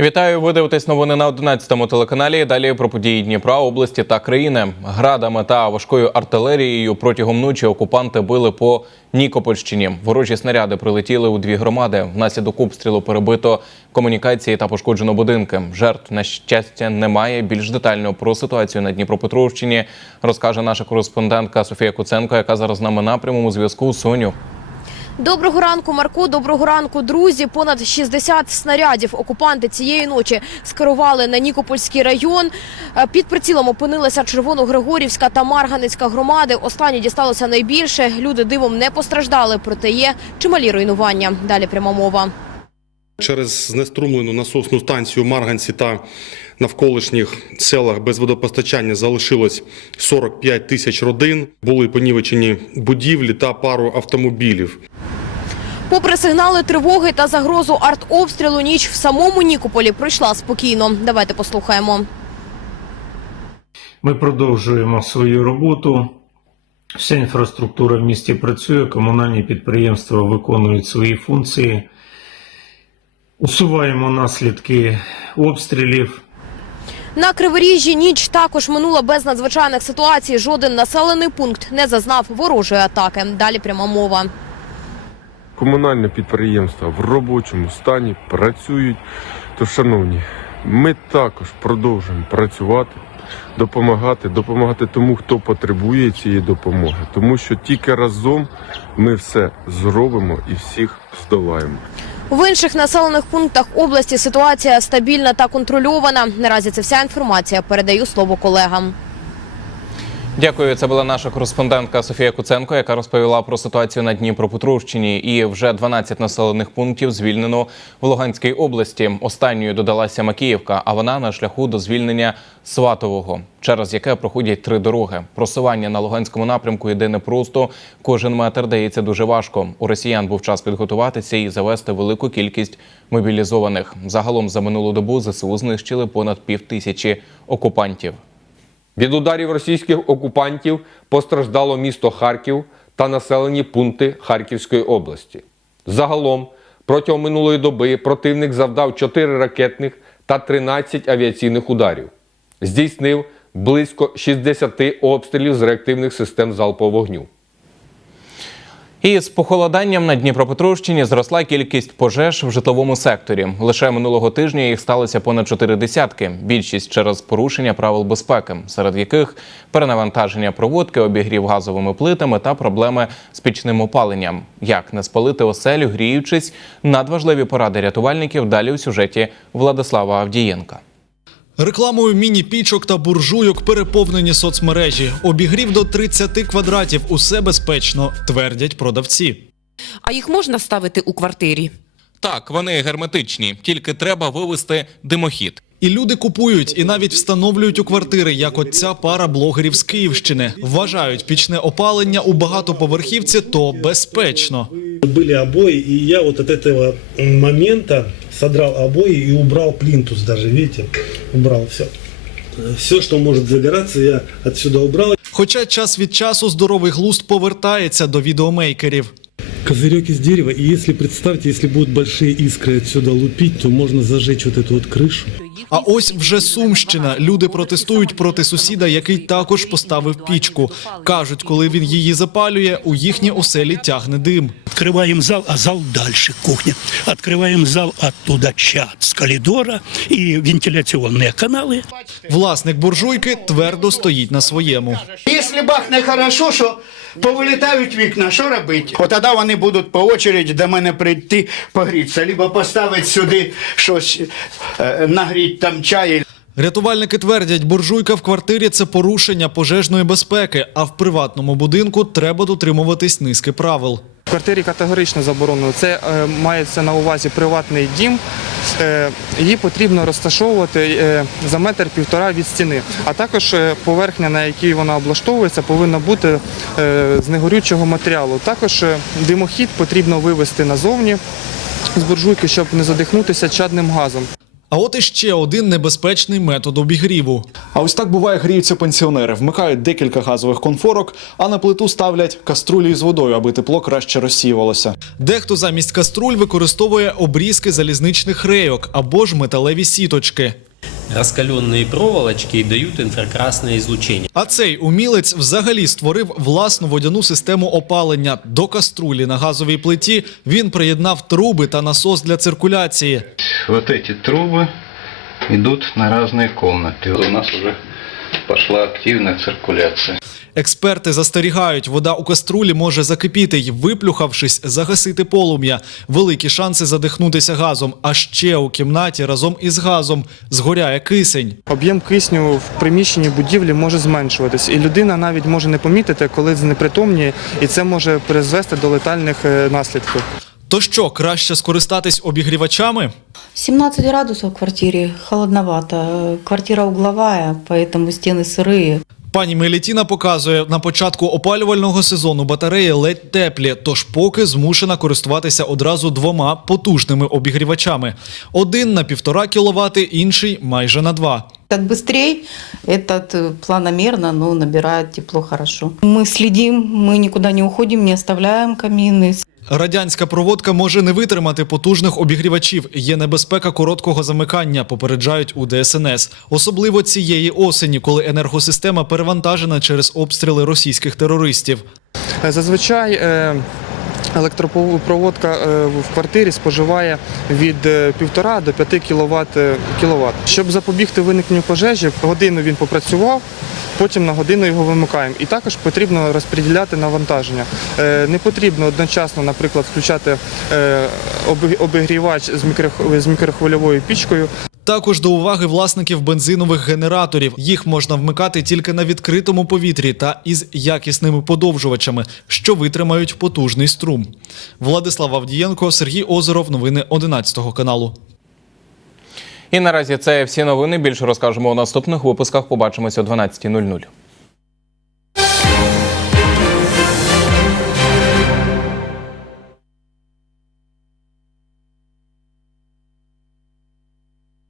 Вітаю, ви дивитесь новини на 11-му телеканалі. Далі про події Дніпра, області та країни. Градами та важкою артилерією протягом ночі окупанти били по Нікопольщині. Ворожі снаряди прилетіли у дві громади. Внаслідок обстрілу перебито комунікації та пошкоджено будинки. Жертв на щастя немає. Більш детально про ситуацію на Дніпропетровщині розкаже наша кореспондентка Софія Куценко, яка зараз з нами на прямому зв'язку. Соню. Доброго ранку, Марко. Доброго ранку, друзі. Понад 60 снарядів окупанти цієї ночі скерували на Нікопольський район. Е, Під прицілом опинилися Червоногригорівська та Марганецька громади. Останні дісталося найбільше. Люди дивом не постраждали, проте є чималі руйнування. Далі пряма мова. Через знеструмлену насосну станцію Марганці та навколишніх селах без водопостачання залишилось 45 тисяч родин. Були понівечені будівлі та пару автомобілів. Попри сигнали тривоги та загрозу артобстрілу, ніч в самому Нікополі пройшла спокійно. Давайте послухаємо. Ми продовжуємо свою роботу. Вся інфраструктура в місті працює, комунальні підприємства виконують свої функції. Усуваємо наслідки обстрілів. На Криворіжжі ніч також минула без надзвичайних ситуацій. Жоден населений пункт не зазнав ворожої атаки. Далі пряма мова. комунальне підприємства в робочому стані працюють. То, шановні, ми також продовжуємо працювати, допомагати, допомагати тому, хто потребує цієї допомоги, тому що тільки разом ми все зробимо і всіх здолаємо. В інших населених пунктах області ситуація стабільна та контрольована. Наразі це вся інформація. Передаю слово колегам. Дякую. Це була наша кореспондентка Софія Куценко, яка розповіла про ситуацію на Дніпропетровщині. І вже 12 населених пунктів звільнено в Луганській області. Останньою додалася Макіївка, а вона на шляху до звільнення Сватового, через яке проходять три дороги. Просування на Луганському напрямку йде непросто. Кожен метр дається дуже важко. У росіян був час підготуватися і завести велику кількість мобілізованих. Загалом за минулу добу ЗСУ знищили понад півтисячі окупантів. Від ударів російських окупантів постраждало місто Харків та населені пункти Харківської області. Загалом протягом минулої доби противник завдав 4 ракетних та 13 авіаційних ударів. Здійснив близько 60 обстрілів з реактивних систем залпового вогню. І з похолоданням на Дніпропетровщині зросла кількість пожеж в житловому секторі. Лише минулого тижня їх сталося понад чотири десятки. Більшість через порушення правил безпеки, серед яких перенавантаження проводки, обігрів газовими плитами та проблеми з пічним опаленням. Як не спалити оселю, гріючись, надважливі поради рятувальників далі у сюжеті Владислава Авдієнка. Рекламою міні-пічок та буржуйок переповнені соцмережі. Обігрів до 30 квадратів. Усе безпечно, твердять продавці. А їх можна ставити у квартирі? Так, вони герметичні, тільки треба вивести димохід. І люди купують і навіть встановлюють у квартири, як от ця пара блогерів з Київщини. Вважають пічне опалення у багатоповерхівці то безпечно. Были обои, и я вот от этого момента содрал обои и убрал плинтус даже, видите, убрал все. Все, что может загораться, я отсюда убрал. Хоча час від часу здоровий глузд повертається до відеомейкерів. Козырек из дерева, и если, представьте, если будут большие искры отсюда лупить, то можно зажечь вот эту вот крышу. А ось вже Сумщина. Люди протестують проти сусіда, який також поставив пічку. кажуть, коли він її запалює, у їхній оселі тягне дим. Открываем зал, а зал дальше, кухня. Открываем зал, оттуда чат с коридора и вентиляционные каналы. Власник буржуйки твердо стоїть на своєму. Якщо бахне хорошо, що повилітають вікна, що робити? От тоді вони будуть по очереді до мене прийти погрітися, либо поставити сюди щось, е, нагріти там чай. Рятувальники твердять, буржуйка в квартирі це порушення пожежної безпеки, а в приватному будинку треба дотримуватись низки правил. В квартирі категорично заборонено. Це е, мається на увазі приватний дім. Е, її потрібно розташовувати е, за метр півтора від стіни. А також е, поверхня, на якій вона облаштовується, повинна бути е, з негорючого матеріалу. Також е, димохід потрібно вивести назовні з буржуйки, щоб не задихнутися чадним газом. А от іще один небезпечний метод обігріву. А ось так буває гріються пенсіонери. Вмикають декілька газових конфорок, а на плиту ставлять каструлі з водою, аби тепло краще розсіювалося. Дехто замість каструль використовує обрізки залізничних рейок або ж металеві сіточки Раскаленные проволочки дают инфракрасное излучение. А цей умілець взагалі створив власну водяну систему опалення. До каструлі на газовій плиті він приєднав труби та насос для циркуляції. Вот эти трубы идут на разные комнаты. У нас уже пошла активная циркуляция. Експерти застерігають, вода у каструлі може закипіти й, виплюхавшись, загасити полум'я. Великі шанси задихнутися газом. А ще у кімнаті разом із газом згоряє кисень. Об'єм кисню в приміщенні будівлі може зменшуватись, і людина навіть може не помітити, коли знепритомніє, і це може призвести до летальних е, наслідків. То що, краще скористатись обігрівачами? 17 градусов в квартире, холодновато. Квартира угловая, поэтому стены сырые. Пані Мелітіна показує, на початку опалювального сезону батареї ледь теплі, тож поки змушена користуватися одразу двома потужними обігрівачами: один на півтора кіловати, інший майже на два. Как быстрее, этот э, планомерно, но набирает тепло хорошо. Мы следим, мы никуда не уходим, не оставляем камины. Радянська проводка може не витримати потужних обігрівачів. Є небезпека короткого замикання, попереджають у ДСНС. Особливо цієї осені, коли енергосистема перевантажена через обстріли російських терористів. Зазвичай е, електропроводка е, в квартирі споживає від е, 1,5 до 5 кВт. кіловат. Щоб запобігти виникненню пожежі, годину він попрацював, потім на годину його вимикаємо. І також потрібно розподіляти навантаження. Е, Не потрібно одночасно, наприклад, включати е, обігрівач з мікрохвильовою пічкою. Також до уваги власників бензинових генераторів. Їх можна вмикати тільки на відкритому повітрі та із якісними подовжувачами, що витримають потужний струм. Владислав Авдієнко, Сергій Озеров. Новини 11 каналу. І наразі це всі новини. Більше розкажемо у наступних випусках. Побачимося о 12.00.